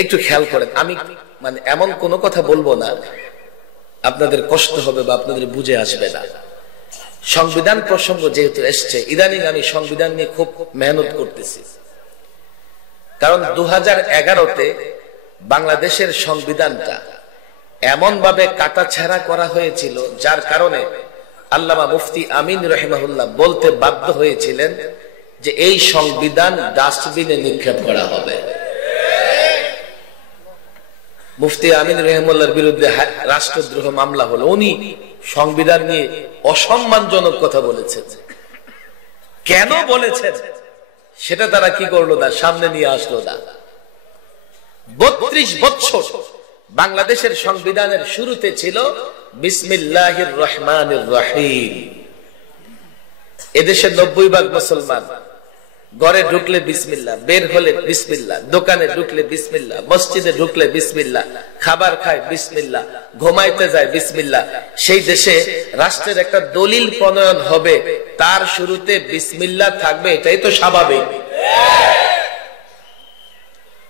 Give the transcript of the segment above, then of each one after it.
একটু খেয়াল করেন, আমি মানে এমন কোন কথা বলবো না আপনাদের কষ্ট হবে বা আপনাদের বুঝে আসবে না। সংবিধান প্রসঙ্গ যেহেতু এসছে, ইদানিং আমি সংবিধান নিয়ে খুব মেহনত করতেছি। কারণ 2011-তে বাংলাদেশের সংবিধানটা এমন ভাবে কাটাছেঁড়া করা হয়েছিল, যার কারণে আল্লামা মুফতি আমিন রাহিমাহুল্লাহ বলতে বাধ্য হয়েছিলেন যে এই সংবিধান ডাস্টবিনে নিক্ষেপ করা হবে। মুফতি আমিন রাহিমাহুল্লাহর বিরুদ্ধে রাষ্ট্রদ্রোহ মামলা হলো। উনি সংবিধান নিয়ে অসম্মানজনক কথা বলেছেন। কেন বলেছেন সেটা তারা কি করলো না, সামনে নিয়ে আসলো না। 32 বছর বাংলাদেশের সংবিধানের শুরুতে ছিল বিসমিল্লাহির রহমানির রহিম। এদেশে 90% মুসলমান, ঘরে ঢুকলে বিসমিল্লাহ, বের হলে বিসমিল্লাহ, দোকানে ঢুকলে বিসমিল্লাহ, মসজিদে ঢুকলে বিসমিল্লাহ, খাবার খায় বিসমিল্লাহ, ঘুমাইতে যায় বিসমিল্লাহ। সেই দেশে রাষ্ট্রের একটা দলিল প্রণয়ন হবে, তার শুরুতে বিসমিল্লাহ থাকবে, এটাই তো স্বাভাবিক।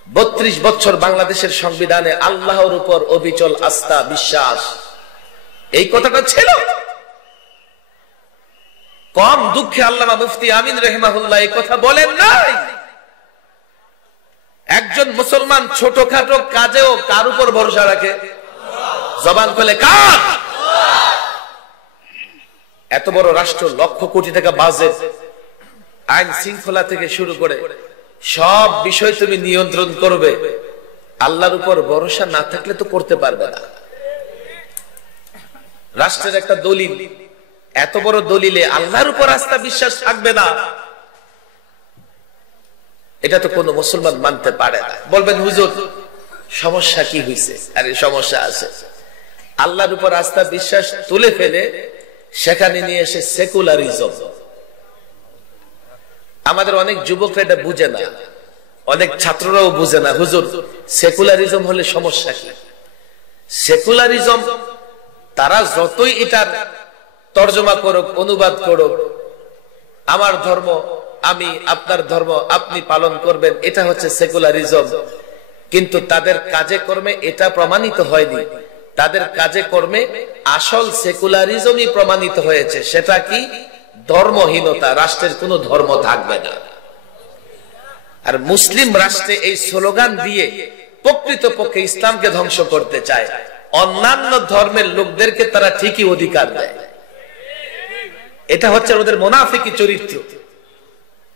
32 বছর বাংলাদেশের সংবিধানে আল্লাহর উপর অবিচল আস্থা বিশ্বাস, এই কথাটা ছিল। কম দুঃখে আল্লামা মুফতি আমিন রাহিমাহুল্লাহ এই কথা বলেন নাই। একজন মুসলমান ছোটখাটো কাজেও কার উপর ভরসা রাখে? জবান খুলে কার? এত বড় রাষ্ট্র, লক্ষ কোটি টাকা বাজেট, আইন শৃঙ্খলা থেকে শুরু করে সব বিষয় তুমি নিয়ন্ত্রণ করবে, আল্লাহর উপর ভরসা না থাকলে তো করতে পারবে না। রাষ্ট্রের একটা দলিল, এত বড় দলিলে আল্লাহর উপর আস্থা বিশ্বাস থাকবে না, এটা তো কোনো মুসলমান মানতে পারে না। বলবেন হুজুর সমস্যা কি হয়েছে? আরে সমস্যা আছে। আল্লাহর উপর আস্থা বিশ্বাস তুলে ফেলে সেখানে নিয়ে এসে সেকুলারিজম। আমাদের অনেক যুবকরা এটা বুঝে না, অনেক ছাত্ররাও বুঝে না। হুজুর সেকুলারিজম হলে সমস্যা কি? সেকুলারিজম তারা যতই এটার তর্জমা করুক, অনুবাদ করুক, আমার ধর্ম আমি, আপনার ধর্ম আপনি পালন করবেন, এটা হচ্ছে সেকুলারিজম। কিন্তু তাদের কাজে কর্মে এটা প্রমাণিত হয়নি। তাদের কাজে কর্মে আসল সেকুলারিজমই প্রমাণিত হয়েছে। সেটা কি? ধর্মহীনতা। রাষ্ট্রের কোনো ধর্ম থাকবে না। আর মুসলিম রাষ্ট্রে এই স্লোগান দিয়ে প্রকৃতপক্ষে ইসলামকে ধ্বংস করতে চায়। অন্যান্য ধর্মের লোকদেরকে তারা ঠিকই অধিকার দেয়। এটা হচ্ছে ওদের মুনাফিকি চরিত্র।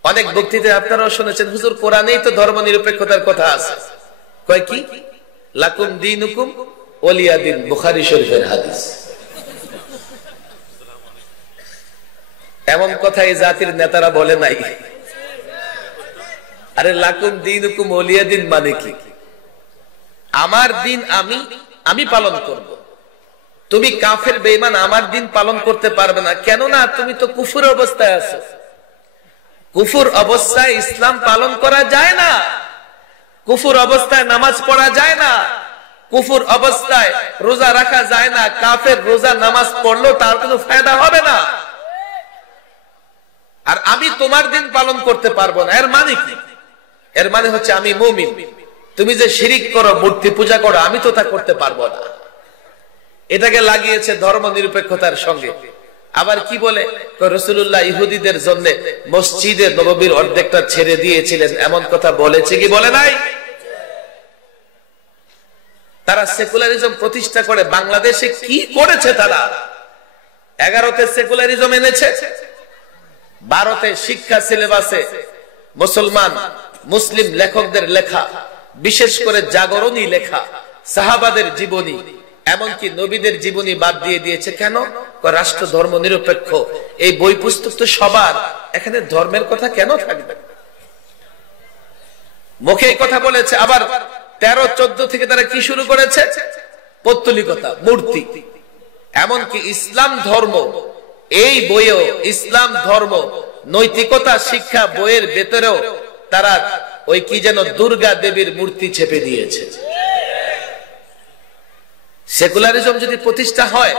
অনেক বক্তৃতায় আপনারাও শুনেছেন, হুজুর কোরআনেই তো ধর্ম নিরপেক্ষতার কথা আছে। কয় কি? লাকুম দীনুকুম ওয়ালিয়া দিন, বুখারী শরীফের হাদিস। এমন কথা এই জাতির নেতারা বলে নাই। আরে লাকুম দীনুকুম ওয়ালিয়া দিন মানে কি? আমার দিন আমি পালন করব। তুমি কাফের বেঈমান আমার দিন পালন করতে পারবে না। কেন না? তুমি তো কুফর অবস্থায় আছো। কুফর অবস্থায় ইসলাম পালন করা যায় না। কুফর অবস্থায় নামাজ পড়া যায় না। কুফর অবস্থায় রোজা রাখা যায় না। কাফের রোজা নামাজ পড়লো তার কোনো ফায়দা হবে না। আর আমি তোমার দিন পালন করতে পারবো না, এর মানে কি? এর মানে হচ্ছে আমি মুমিন, তুমি যে শিরিক করো, মূর্তি পূজা করো, আমি তো তা করতে পারবো না। এটাকে লাগিয়েছে ধর্ম নিরপেক্ষতার সঙ্গে। আবার কি বলে? রাসূলুল্লাহ ইহুদিদের জন্য মসজিদে নববীর অর্ধেকটা ছেড়ে দিয়েছিলেন, এমন কথা বলেছে কি বলে নাই? তারা সেকুলারিজম প্রতিষ্ঠা করে বাংলাদেশে কি করেছে? তারা 11তে সেকুলারিজম এনেছে, 12তে শিক্ষা সিলেবাসে মুসলিম লেখকদের লেখা, বিশেষ করে জাগরণী লেখা, সাহাবাদের জীবনী, এমনকি নবীদের জীবনী বাদ দিয়ে দিয়েছে। কেন? রাষ্ট্র ধর্ম নিরপেক্ষ। এই বই পুস্তক তো সবার, এখানে ধর্মের কথা কেন থাকবে? মুখে এই কথা বলেছে। আবার 13-14 থেকে তারা কি শুরু করেছে? পৌত্তলিকতা, মূর্তি। এমনকি ইসলাম ধর্ম, এই বইয়েও ইসলাম ধর্ম নৈতিকতা শিক্ষা বইয়ের ভেতরেও তারা ওই কি যেন দুর্গা দেবীর মূর্তি ছেপে দিয়েছে। সেকুলারিজম যদি প্রতিষ্ঠা হয়,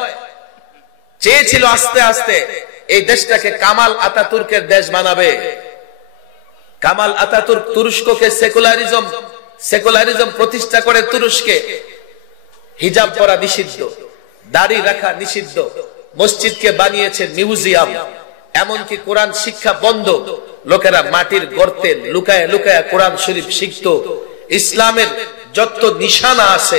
চেয়েছিল আস্তে আস্তে এই দেশটাকে কামাল আতাতুর্কের দেশ বানাবে। কামাল আতাতুর্ক তুরস্ককে সেকুলারিজম সেকুলারিজম প্রতিষ্ঠা করে তুরস্কে হিজাব পরা নিষিদ্ধ, দাড়ি রাখা নিষিদ্ধ, মসজিদকে বানিয়েছে মিউজিয়াম, এমনকি কোরআন শিক্ষা বন্ধ। লোকেরা মাটির গর্তে লুকায় লুকায় কোরআন শরীফ শিখত। ইসলামের যত নিশানা আছে,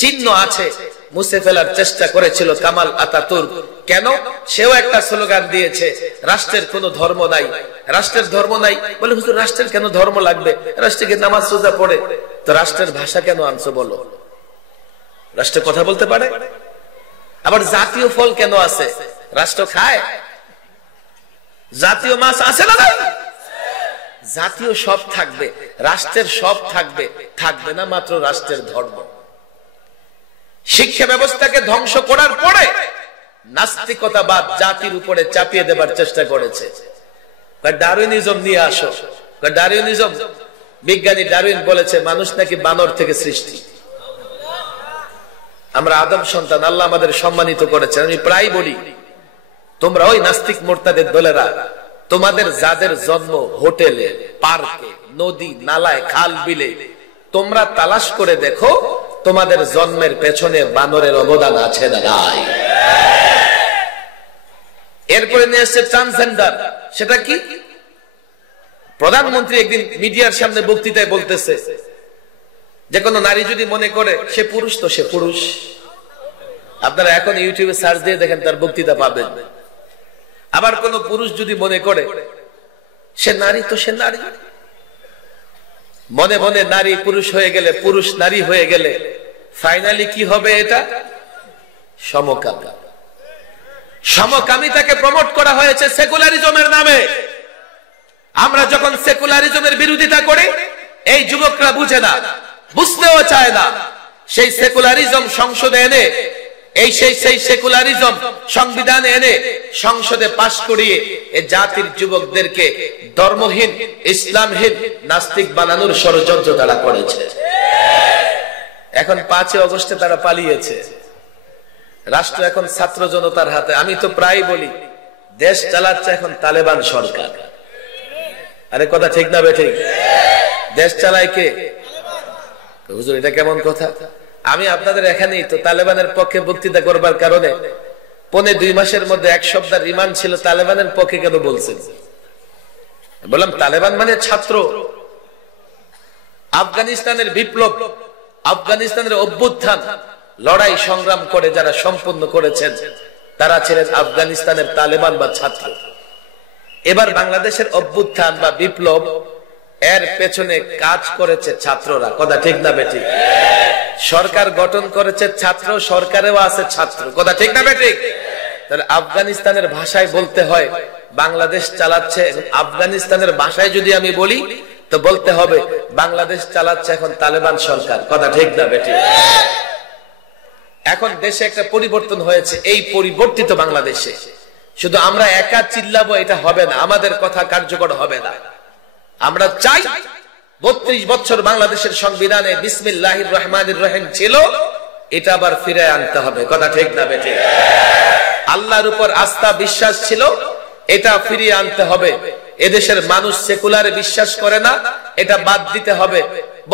চিহ্ন আছে, মুছে ফেলার চেষ্টা করেছিল কামাল আতাতুর্ক। কেন? সেও একটা স্লোগান দিয়েছে, রাষ্ট্রের কোনো ধর্ম নাই। রাষ্ট্রের ধর্ম নাই বলে, হুজুর রাষ্ট্রের কেন ধর্ম লাগবে? রাষ্ট্রকে নামাজ রোজা পড়ে, তো রাষ্ট্রের ভাষা কেন আনছো বলো? রাষ্ট্র কথা বলতে পারে? আবার জাতীয় ফল কেন আছে? রাষ্ট্র খায়? জাতীয় মাছ আছে না? জাতীয় সব থাকবে, রাষ্ট্রের সব থাকবে, থাকবে না মাত্র রাষ্ট্রের ধর্ম। শিক্ষা ব্যবস্থাকে ধ্বংস করার পরে নাস্তিকতাবাদ জাতির উপরে চাপিয়ে দেবার চেষ্টা করেছে। ডারউইনিজম নিয়ে আসো। ডারউইনিজম, বিজ্ঞানী ডারউইন বলেছে মানুষ নাকি বানর থেকে সৃষ্টি। আমরা আদম সন্তান, আল্লাহ আমাদের সম্মানিত করেছেন। আমি প্রায় বলি, তোমরা ওই নাস্তিক মোরতাদের দলেরা, তোমাদের যাদের জন্ম হোটেলে, পার্কে, নদী নালায়, খাল বিলে, তোমরা তালাশ করে দেখো তোমাদের জন্মের পেছনে বানরের অবদান আছে না নাই? এরপরে নিয়ে এসছে ট্রান্সজেন্ডার। সেটা কি? প্রধানমন্ত্রী একদিন মিডিয়ার সামনে বক্তৃতায় বলতেছে যে কোন নারী যদি মনে করে সে পুরুষ, তো সে পুরুষ। আপনারা এখন ইউটিউবে সার্চ দিয়ে দেখেন, তার বক্তৃতা পাবেন। আবার কোন পুরুষ যদি মনে করে সে নারী, তো সে নারী। মনে মনে নারী পুরুষ হয়ে গেলে, পুরুষ নারী হয়ে গেলে ফাইনালি কি হবে? এটা সমকামী। সমকামিতাকে প্রমোট করা হয়েছে সেকুলারিজমের নামে। আমরা যখন সেকুলারিজমের বিরোধিতা করি, এই যুবকরা বুঝে না, বুঝতেও চায় না। সেই সেকুলারিজম সংসদে এনে, সেই সেকুলারিজম সংবিধানে এনে সংসদে পাশ করিয়ে এই জাতির যুবকদেরকে ধর্মহীন, ইসলামহীন, নাস্তিক বানানোর ষড়যন্ত্র তারা করেছে। এখন 5 আগস্টে তারা পালিয়েছে। রাষ্ট্র এখন ছাত্র জনতার হাতে। আমি তো প্রায় বলি, দেশ চালাচ্ছে এখন তালেবান সরকার। আরে কথা ঠিক না বেঠিক? দেশ চালায় কে? হুজুর এটা কেমন কথা? আমি আপনাদের এখানেই তো তালেবানের পক্ষে বক্তৃতা করবার কারণে 2.5 মাসের মধ্যে 1 সপ্তাহ রিমান্ড ছিল। তালেবানের পক্ষে কেন বলছেন? বললাম তালেবান মানে ছাত্র। আফগানিস্তানের বিপ্লব, আফগানিস্তানের অভ্যুত্থান, লড়াই সংগ্রাম করে যারা সম্পন্ন করেছেন তারা ছিলেন আফগানিস্তানের তালেবান বা ছাত্র। এবার বাংলাদেশের অভ্যুত্থান বা বিপ্লব, এর পেছনে কাজ করেছে ছাত্ররা। কথা ঠিক না বেঠিক? সরকার গঠন করেছে ছাত্র, সরকারেও আছে ছাত্র। কথা ঠিক না বেঠিক? তাহলে আফগানিস্তানের ভাষায় বলতে হয় বাংলাদেশ চালাচ্ছে। আফগানিস্তানের ভাষায় যদি আমি বলি তো বলতে হবে বাংলাদেশ চালাচ্ছে এখন তালেবান সরকার। কথা ঠিক না বেঠিক? এখন দেশে একটা পরিবর্তন হয়েছে। এই পরিবর্তিত বাংলাদেশে শুধু আমরা একা চিল্লাবো এটা হবে না, আমাদের কথা কার্যকর হবে না। আমরা চাই 32 বছর বাংলাদেশের সংবিধানে বিসমিল্লাহির রহমানির রহিম ছিল, এটা আবার ফিরে আনতে হবে। কথা ঠিক না বেঠিক? আল্লাহর উপর আস্থা বিশ্বাস ছিল, এটা ফিরিয়ে আনতে হবে। এদেশের মানুষ সেকুলারে বিশ্বাস করে না, এটা বাদ দিতে হবে।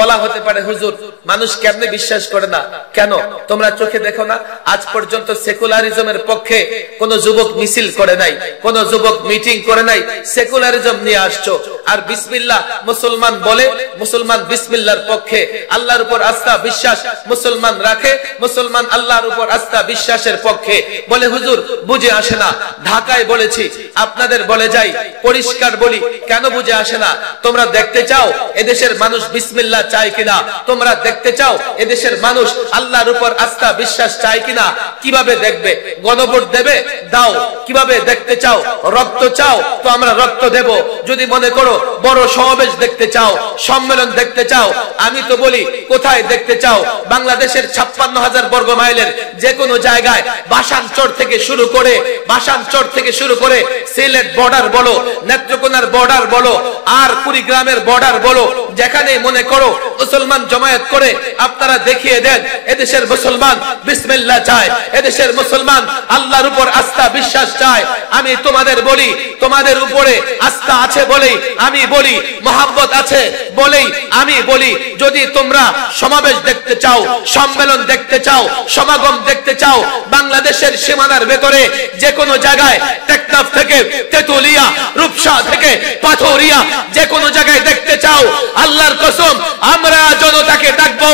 বলা হতে পারে হুজুর মানুষ কেমনে বিশ্বাস করে না? কেন? তোমরা চোখে দেখো না? আজ পর্যন্ত সেকুলারিজমের পক্ষে কোন যুবক মিছিল করে নাই, কোন যুবক মিটিং করে নাই। সেকুলারিজম নিয়ে আসছো আর বিসমিল্লাহ মুসলমান বলে, মুসলমান বিসমিল্লাহর পক্ষে। আল্লাহর উপর আস্থা বিশ্বাস মুসলমান রাখে, মুসলমান আল্লাহর উপর আস্থা বিশ্বাসের পক্ষে। বলে হুজুর বুঝে আসে না। ঢাকায় বলেছি, আপনাদের বলে যাই, পরিষ্কার বলি, কেন বুঝে আসে না? তোমরা দেখতে চাও এদেশের মানুষ বিসমিল্লাহ চায় কিনা? তোমরা দেখতে চাও এদেশের মানুষ আল্লাহর উপর আস্থা বিশ্বাস চায় কিনা? কিভাবে দেখবে? গণভোট দেবে? দাও। কিভাবে দেখতে চাও? রক্ত চাও? তো আমরা রক্ত দেব। যদি মনে করো বড় সমাবেশ দেখতে চাও, সম্মেলন দেখতে চাও, আমি তো বলি কোথায় দেখতে চাও? বাংলাদেশের 56,000 বর্গ মাইলের যে কোনো জায়গায়, বাসানচর থেকে শুরু করে সিলেট বর্ডার বলো, নেত্রকোনার বর্ডার বলো, আর কুড়িগ্রামের বর্ডার বলো, যেখানে মনে করো মুসলমান জমায়েত করে আপনারা দেখিয়ে দেন এদেশের মুসলমান বিসমিল্লাহ চায়, এদেশের মুসলমান আল্লাহর উপর আস্থা বিশ্বাস চায়। আমি তোমাদের বলি, তোমাদের উপরে আস্থা আছে বলেই আমি বলি, মহব্বত আছে বলেই আমি বলি, যদি তোমরা সমাবেশ দেখতে চাও, সম্মেলন দেখতে চাও, সমাগম দেখতে চাও, বাংলাদেশের সীমানার ভেতরে যে কোনো জায়গায়, টেকনাফ থেকে তেতুলিয়া, রূপসা থেকে পাথরিয়া, যে কোনো জায়গায় দেখতে চাও, আল্লাহর কসম আমরা জনতাকে ডাকবো,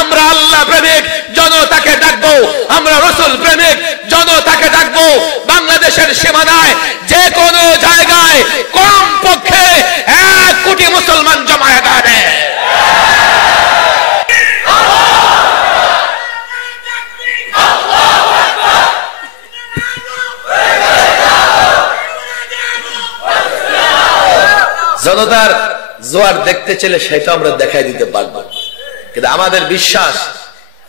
আমরা আল্লাহ প্রেমিক জনতাকে ডাকবো, আমরা রাসূল প্রেমিক জনতাকে ডাকবো। বাংলাদেশের সীমানায় যে কোনো জায়গায় কম পক্ষে 1 কোটি মুসলমান জমায়েত হবে। জনতার জোয়ার দেখতে চলে সেটা আমরা দেখাই দিতে পারবো, কিন্তু আমাদের বিশ্বাস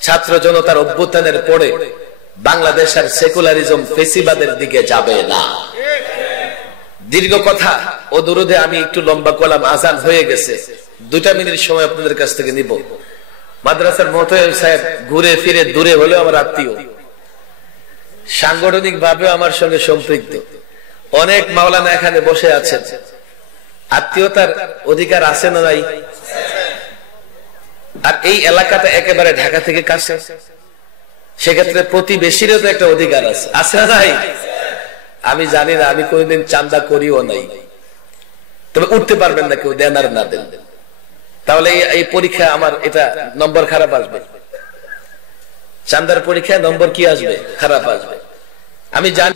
ছাত্র জনতার অভ্যুত্থানের পরে বাংলাদেশের সেকুলারিজম ফেসিবাদের দিকে যাবে না। দীর্ঘ কথা ও দুরুদে আমি একটু লম্বা করলাম, আজান হয়ে গেছে, 2 মিনিট সময় আপনাদের কাছ থেকে নিব। মাদ্রাসার মোতায়েব সাহেব ঘুরে ফিরে দূরে হলেও আমার আত্মীয়, সাংগঠনিক ভাবে আমার সঙ্গে সম্পৃক্ত। অনেক মাওলানা এখানে বসে আছেন, আত্মীয়তার অধিকার আছে না নাই? আর এই এলাকাটা একেবারে ঢাকা থেকে কাছে, সেক্ষেত্রে প্রতিবেশীরও তো একটা অধিকার আছে, আছে না নাই? আমি জানি না, আমি কোনদিন চান্দা করিও নাই, তবে উঠতে পারবেন না কেউ, দেন আর না দেন। তাহলে এই পরীক্ষা আমার এটা নম্বর খারাপ আসবে, চান্দার পরীক্ষায় নম্বর কি আসবে? খারাপ আসবে। আমি জানি